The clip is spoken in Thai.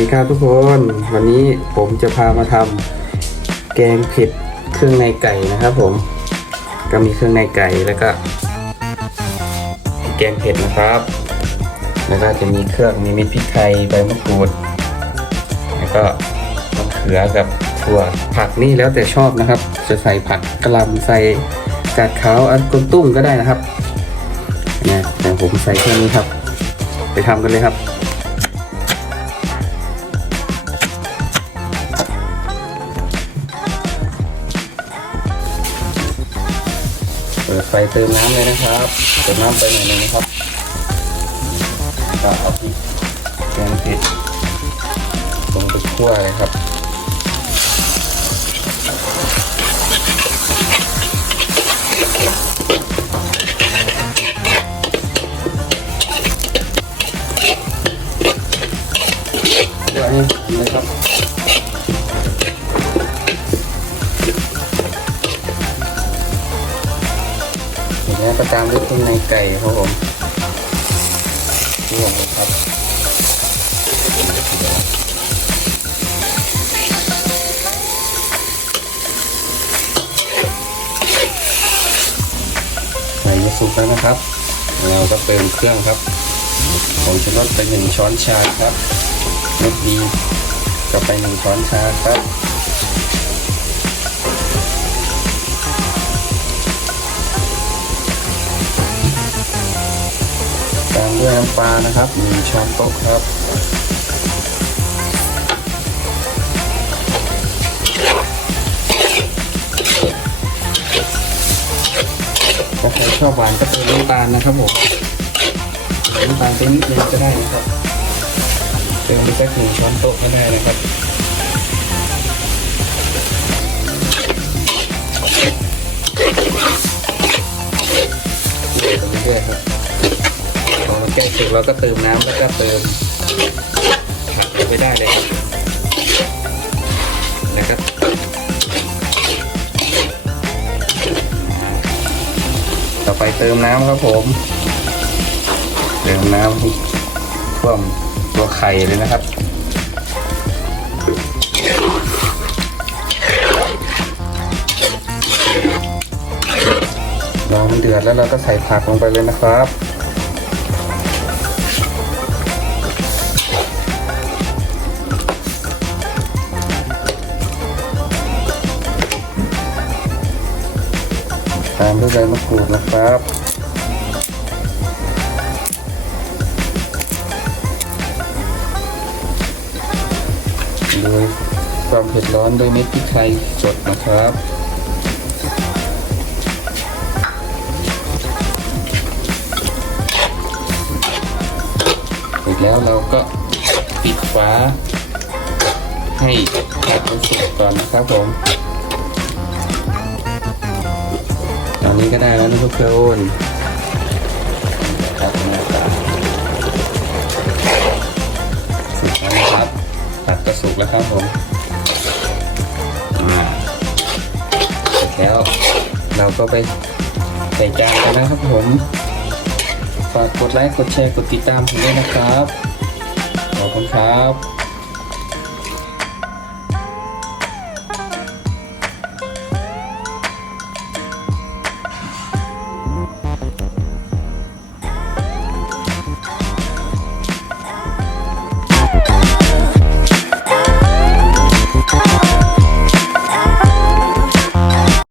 ดีครับทุกคน วันนี้ผมจะพามาทำแกงเผ็ดเครื่องในไก่นะครับผม ก็มีเครื่องในไก่แล้วก็ แกงเผ็ดนะครับ แล้วก็จะมีเครื่องมีเม็ดพริกไทยใบมะกรูด แล้วก็มะเขือกับถั่วผักนี่แล้วแต่ชอบนะครับ จะใส่ผักกะหล่ำใส่กาดขาวอันกลตุ้งก็ได้นะครับเนี่ยแต่ผมใส่แค่นี้ครับ ไปทำกันเลยครับ เปิดไฟเติมน้ำเลยนะครับเติมน้ำไปหน่อยหนึงนะครับก็เอาพริกแกงเผ็ดลงไปคั่วเลยครับไว้นะครับ เดี๋ยวประตามด้วยเครื่องในไก่ครับผมร่วงเลยครับไก่จะสุกแล้วนะครับ เราก็เติมเครื่องครับผมจะลดไปหนึ่งช้อนชาครับรสดีกลับไปหนึ่งช้อนชาครับ ตามด้วยน้ำปลานะครับหนึ่งช้อนโต๊ะครับถ้าใครชอบหวานก็เติมน้ำตาลนะครับผมน้ำตาลไปนิดนึงก็ได้นะครับเติมไปสักหนึ่งช้อนโต๊ะก็ได้นะครับ พอมันใกล้สุกเราก็เติมน้ำแล้วก็เติมผักลงไปได้เลยนะครับต่อไปเติมน้ำครับผม เติมน้ำท่วมตัวไข่เลยนะครับรอมันเดือดแล้วเราก็ใส่ผักลงไปเลยนะครับ ตามด้วยใบมะกรูดนะครับโดยความเผ็ดร้อนโดยเม็ดพริกไทยสดนะครับเสร็จแล้วเราก็ปิดฝาให้ผัดมันสุกก่อนนะครับผม นี้ก็ได้แล้วนะทุกคนครับหน้าตาสุกแล้วนะครับผัดก็สุกแล้วครับผมอ่าแล้วเราก็ไปใส่จานกันนะครับผมฝากกดไลค์กดแชร์กดติดตามผมด้วยนะครับขอบคุณครับ